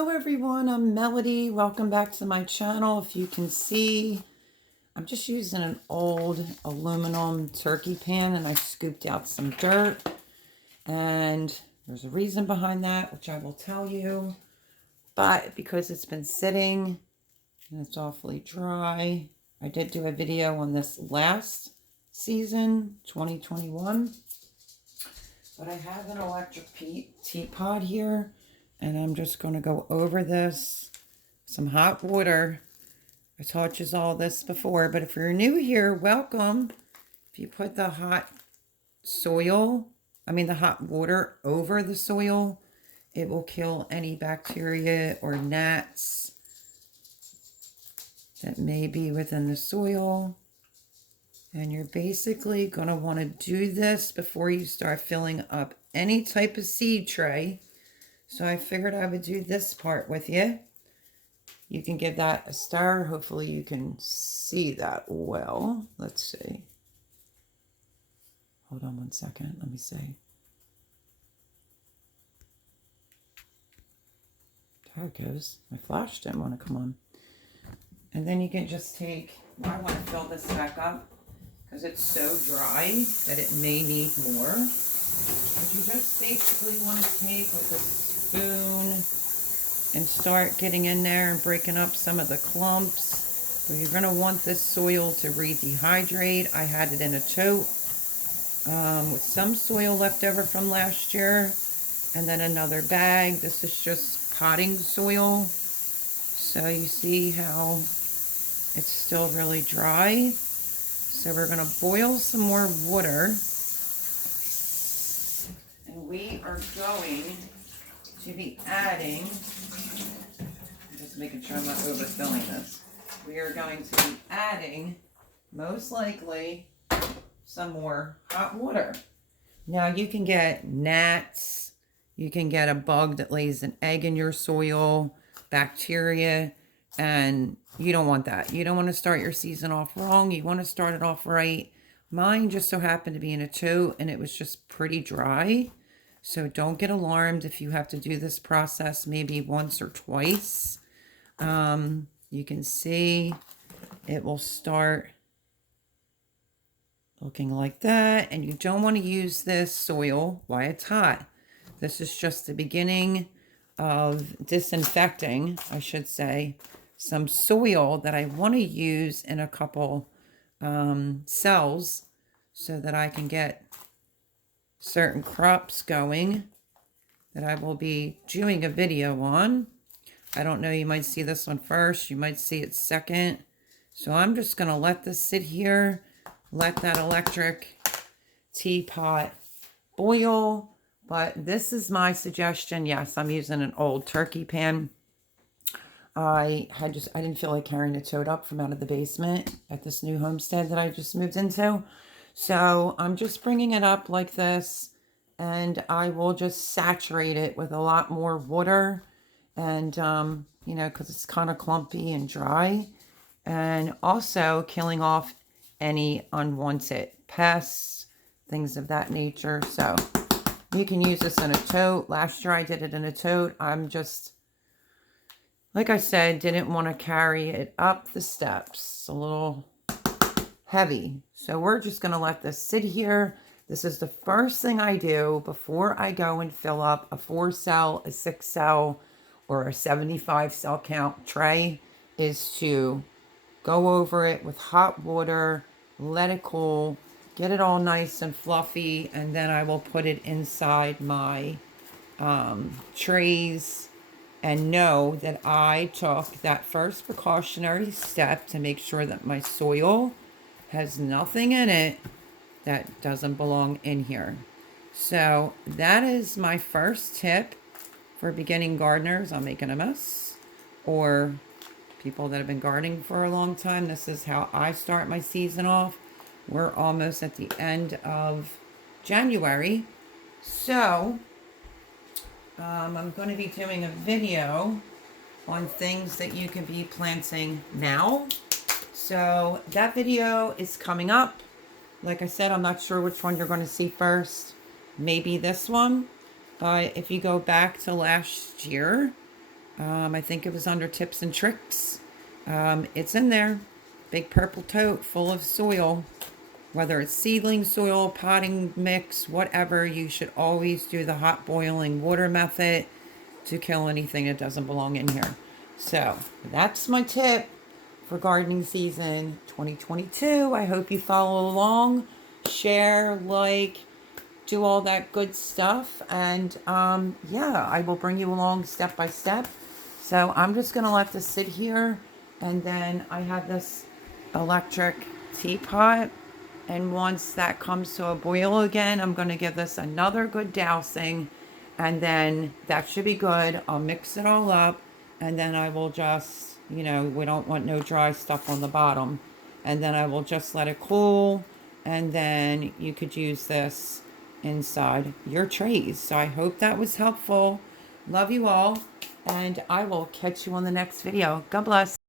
Hello everyone, I'm Melody. Welcome back to my channel. If you can see, I'm just using an old aluminum turkey pan and I scooped out some dirt. And there's a reason behind that, which I will tell you. But because it's been sitting and it's awfully dry, I did do a video on this last season, 2021. But I have an electric teapot here. And I'm just going to go over this, some hot water. I taught you all this before, but if you're new here, welcome. If you put the hot water over the soil, it will kill any bacteria or gnats that may be within the soil. And you're basically going to want to do this before you start filling up any type of seed tray. So I figured I would do this part with you. You can give that a stir. Hopefully you can see that well. Let's see. Hold on one second. Let me see. There it goes. My flash didn't want to come on. And then you can just take, I want to fill this back up because it's so dry that it may need more. But you just basically want to take like a spoon and start getting in there and breaking up some of the clumps. But you're going to want this soil to redehydrate. I had it in a tote with some soil left over from last year and then another bag. This is just potting soil. So you see how it's still really dry. So we're going to boil some more water. And we are going to be adding, I'm just making sure I'm not overfilling this. We are going to be adding, most likely, some more hot water. Now you can get gnats, you can get a bug that lays an egg in your soil, bacteria, and you don't want that. You don't want to start your season off wrong. You want to start it off right. Mine just so happened to be in a tote and it was just pretty dry. So don't get alarmed if you have to do this process maybe once or twice. You can see it will start looking like that. And you don't want to use this soil while it's hot. This is just the beginning of disinfecting, I should say, some soil that I want to use in a couple cells so that I can get certain crops going that I will be doing a video on. I don't know, you might see this one first, you might see it second. So I'm just going to let this sit here, let that electric teapot boil. But this is my suggestion. Yes, I'm using an old turkey pan. I didn't feel like carrying a tote up from out of the basement at this new homestead that I just moved into. So I'm just bringing it up like this, and I will just saturate it with a lot more water, and you know, because it's kind of clumpy and dry, and also killing off any unwanted pests, things of that nature. So you can use this in a tote. Last year I did it in a tote. I'm just, like I said, didn't want to carry it up the steps. A little heavy. So we're just going to let this sit here. This is the first thing I do before I go and fill up a 4-cell, a 6-cell, or a 75-cell count tray, is to go over it with hot water, let it cool, get it all nice and fluffy, and then I will put it inside my trays and know that I took that first precautionary step to make sure that my soil has nothing in it that doesn't belong in here. So that is my first tip for beginning gardeners on making a mess, or people that have been gardening for a long time. This is how I start my season off. We're almost at the end of January. So I'm going to be doing a video on things that you can be planting now. So that video is coming up. Like I said, I'm not sure which one you're going to see first. Maybe this one. But if you go back to last year, I think it was under tips and tricks. It's in there. Big purple tote full of soil. Whether it's seedling soil, potting mix, whatever, you should always do the hot boiling water method to kill anything that doesn't belong in here. So that's my tip for gardening season 2022. I hope you follow along, share, like, do all that good stuff. And yeah, I will bring you along step by step. So I'm just going to let this sit here. And then I have this electric teapot. And once that comes to a boil again, I'm going to give this another good dousing. And then that should be good. I'll mix it all up. And then I will just, we don't want no dry stuff on the bottom. And then I will just let it cool. And then you could use this inside your trays. So I hope that was helpful. Love you all. And I will catch you on the next video. God bless.